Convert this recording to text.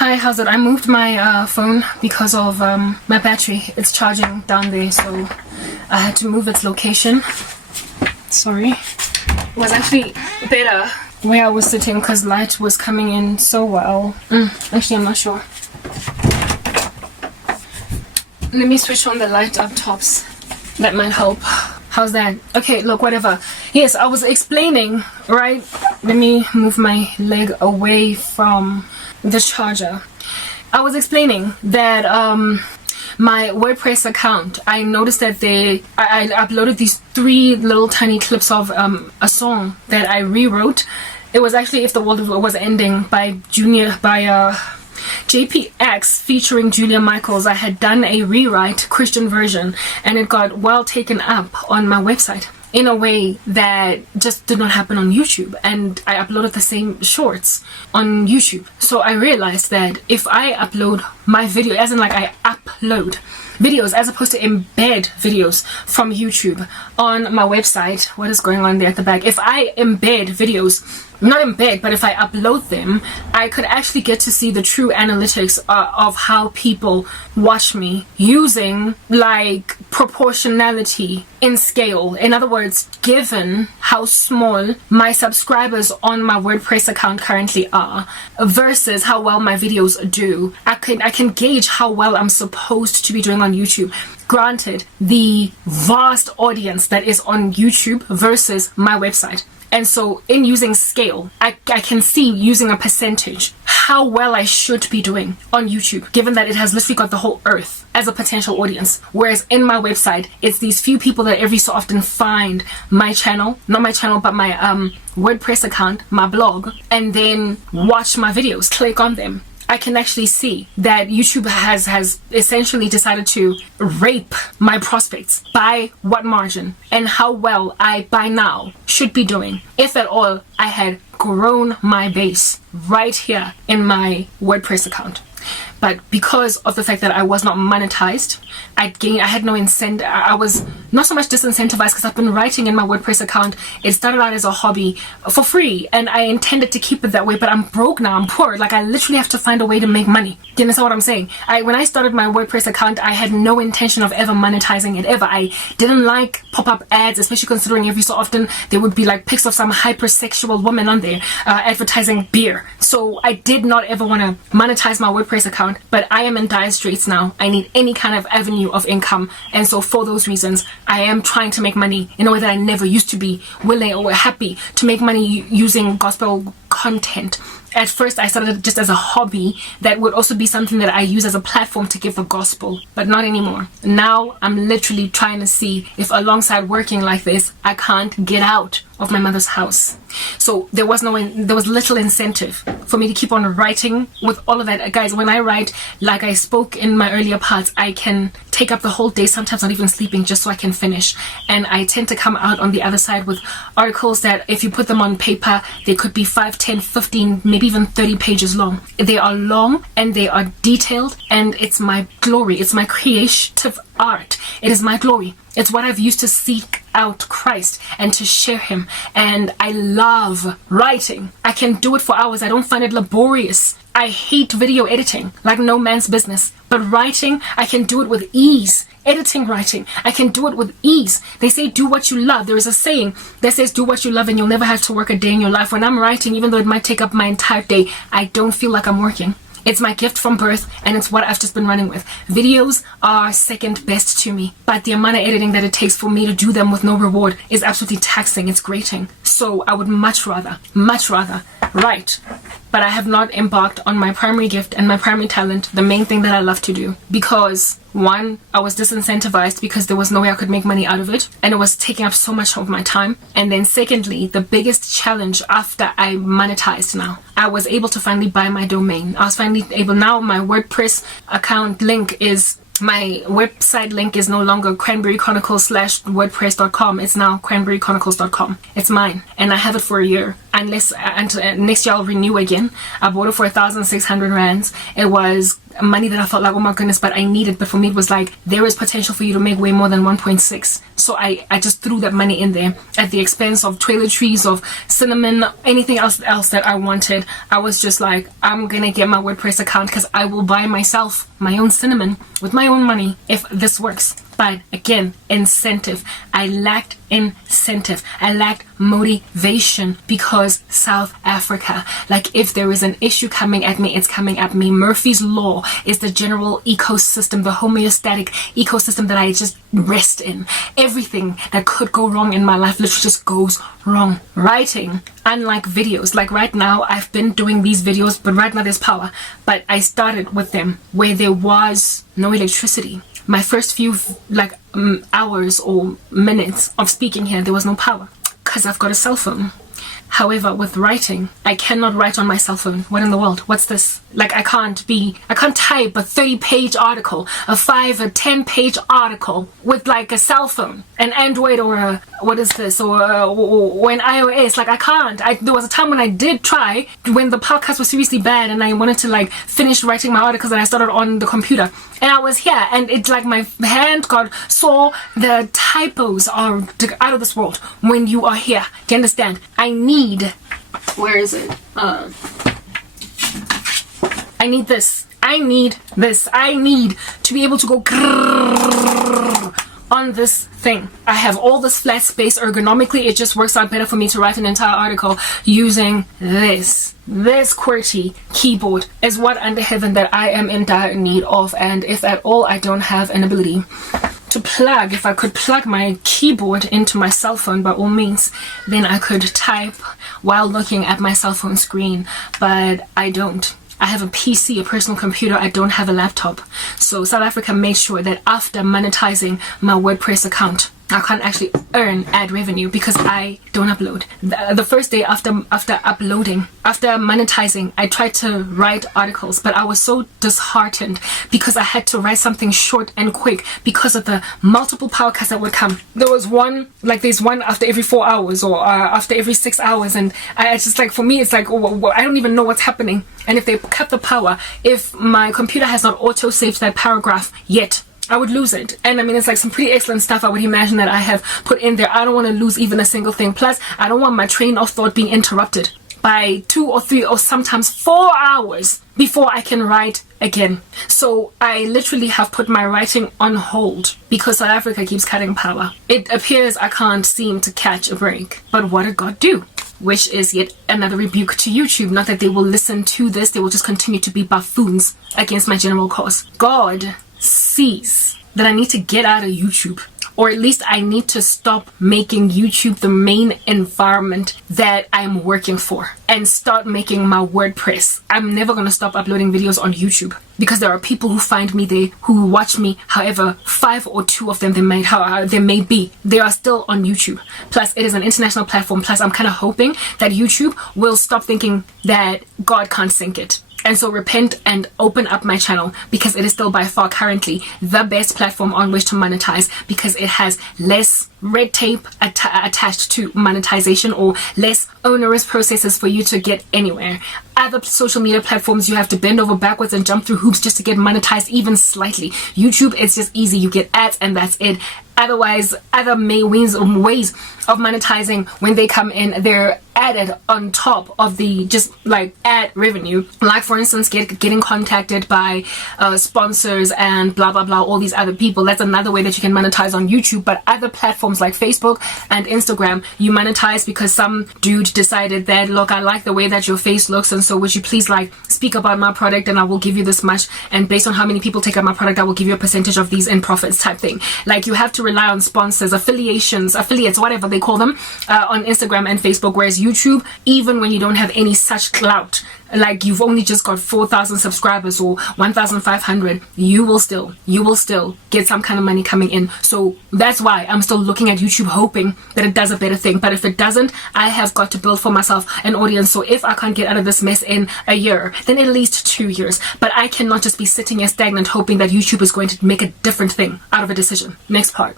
Hi, how's it? I moved my phone because of my battery. It's charging down there, so I had to move its location. Sorry. It was actually better where I was sitting because light was coming in so well. Actually, I'm not sure. Let me switch on the light up tops. That might help. How's that? Okay, look, whatever. Yes, I was explaining, right? Let me move my leg away from the charger. I was explaining that my WordPress account, I noticed that I uploaded these 3 little tiny clips of a song that I rewrote. It was actually If the World Was Ending by JPX featuring Julia Michaels. I had done a rewrite Christian version and it got well taken up on my website in a way that just did not happen on YouTube, and I uploaded the same shorts on YouTube. So I realized that if I upload my video, as in like I upload videos as opposed to embed videos from YouTube on my website, what is going on there at the back? If I embed videos, not embed, but if I upload them, I could actually get to see the true analytics of how people watch me using like proportionality in scale. In other words, given how small my subscribers on my WordPress account currently are versus how well my videos do, I can gauge how well I'm supposed to be doing on YouTube. Granted, the vast audience that is on YouTube versus my website. And so in using scale, I can see using a percentage how well I should be doing on YouTube, given that it has literally got the whole earth as a potential audience. Whereas in my website, it's these few people that every so often find my channel, not my channel, but my WordPress account, my blog, and then watch my videos, click on them. I can actually see that YouTube has essentially decided to rape my prospects by what margin and how well I by now should be doing, if at all I had grown my base right here in my WordPress account. But because of the fact that I was not monetized, I had no incentive. I was not so much disincentivized because I've been writing in my WordPress account. It started out as a hobby for free and I intended to keep it that way, but I'm broke now, I'm poor. Like I literally have to find a way to make money. Do you understand what I'm saying? When I started my WordPress account, I had no intention of ever monetizing it ever. I didn't like pop-up ads, especially considering every so often there would be like pics of some hypersexual woman on there advertising beer. So I did not ever want to monetize my WordPress account. But I am in dire straits now. I need any kind of avenue of income, and so for those reasons I am trying to make money in a way that I never used to be willing or happy to make money using gospel content. At first I started just as a hobby that would also be something that I use as a platform to give the gospel, but not anymore. Now I'm literally trying to see if alongside working like this I can't get out of my mother's house. So there was little incentive for me to keep on writing with all of that. Guys, when I write, like I spoke in my earlier parts, I can take up the whole day, sometimes not even sleeping, just so I can finish. And I tend to come out on the other side with articles that if you put them on paper, they could be 5, 10, 15, maybe even 30 pages long. They are long and they are detailed, and it's my glory. It's my creative art. It is my glory. It's what I've used to seek out Christ and to share him. And I love writing. I can do it for hours. I don't find it laborious. I hate video editing like no man's business. But writing, I can do it with ease. Editing writing, I can do it with ease. They say do what you love. There is a saying that says do what you love and you'll never have to work a day in your life. When I'm writing, even though it might take up my entire day, I don't feel like I'm working. It's my gift from birth, and it's what I've just been running with. Videos are second best to me, but the amount of editing that it takes for me to do them with no reward is absolutely taxing. It's grating. So I would much rather write. But I have not embarked on my primary gift and my primary talent, the main thing that I love to do, because one, I was disincentivized because there was no way I could make money out of it, and it was taking up so much of my time. And then secondly, the biggest challenge after I monetized now, I was able to finally buy my domain. I was finally able, now my WordPress account link is, my website link is no longer cranberrychronicles/wordpress.com. It's now cranberrychronicles.com. It's mine, and I have it for a year. Unless next year I'll renew again. I bought it for 1,600 rands. It was money that I felt like, oh my goodness, but I needed. But for me, it was like, there is potential for you to make way more than 1.6. So I just threw that money in there at the expense of toiletries, of cinnamon, anything else that I wanted. I was just like, I'm gonna get my WordPress account because I will buy myself my own cinnamon with my own money if this works. But again, incentive. I lacked incentive. I lacked motivation because South Africa, like if there is an issue coming at me, it's coming at me. Murphy's Law is the general ecosystem, the homeostatic ecosystem that I just rest in. Everything that could go wrong in my life literally just goes wrong. Writing, unlike videos, like right now I've been doing these videos, but right now there's power. But I started with them where there was no electricity. My first few hours or minutes of speaking here, there was no power because I've got a cell phone. However, with writing, I cannot write on my cell phone. What in the world? What's this? Like, I can't type a 30-page article, a 5 or 10-page article with like a cell phone, an Android or an iOS. Like, I can't. There was a time when I did try, when the podcast was seriously bad and I wanted to like finish writing my articles, and I started on the computer. And I was here, and it's like my hand got sore. The typos are out of this world when you are here. Do you understand? Where is it? I need this. I need to be able to go on this thing. I have all this flat space. Ergonomically, it just works out better for me to write an entire article using this. This QWERTY keyboard is what under heaven that I am in dire need of, and if at all I don't have an ability to plug, if I could plug my keyboard into my cell phone, by all means, then I could type while looking at my cell phone screen, but I don't. I have a PC, a personal computer. I don't have a laptop. So South Africa made sure that after monetizing my WordPress account, I can't actually earn ad revenue because I don't upload. The first day after monetizing, I tried to write articles, but I was so disheartened because I had to write something short and quick because of the multiple podcasts that would come. There's one after every 4 hours or after every 6 hours, and I just like, for me, it's like, I don't even know what's happening. And if they cut the power, if my computer has not auto-saved that paragraph yet, I would lose it. And I mean, it's like some pretty excellent stuff I would imagine that I have put in there. I don't want to lose even a single thing. Plus, I don't want my train of thought being interrupted by 2 or 3 or sometimes 4 hours before I can write again. So I literally have put my writing on hold because South Africa keeps cutting power. It appears I can't seem to catch a break. But what did God do? Which is yet another rebuke to YouTube. Not that they will listen to this, they will just continue to be buffoons against my general cause. God sees that I need to get out of YouTube, or at least I need to stop making YouTube the main environment that I'm working for and start making my WordPress. I'm never going to stop uploading videos on YouTube because there are people who find me there, who watch me, however 5 or 2 of them they may be, they are still on YouTube. Plus it is an international platform. Plus I'm kind of hoping that YouTube will stop thinking that God can't sync it, and so repent and open up my channel, because it is still by far currently the best platform on which to monetize, because it has less red tape attached to monetization, or less onerous processes for you to get anywhere. Other social media platforms, you have to bend over backwards and jump through hoops just to get monetized even slightly. YouTube, it's just easy. You get ads and that's it. Otherwise, other ways of monetizing, when they come in, they're added on top of the just like ad revenue. Like for instance, getting contacted by sponsors and blah blah blah, all these other people. That's another way that you can monetize on YouTube. But other platforms like Facebook and Instagram, you monetize because some dude decided that, look, I like the way that your face looks, and so would you please like speak about my product and I will give you this much, and based on how many people take up my product, I will give you a percentage of these in profits type thing. Like, you have to rely on sponsors, affiliates, whatever they call them, on Instagram and Facebook. Whereas YouTube, even when you don't have any such clout, like you've only just got 4,000 subscribers or 1,500, you will still get some kind of money coming in. So that's why I'm still looking at YouTube, hoping that it does a better thing. But if it doesn't, I have got to build for myself an audience. So if I can't get out of this mess in a year, then at least 2 years. But I cannot just be sitting here stagnant hoping that YouTube is going to make a different thing out of a decision. Next part.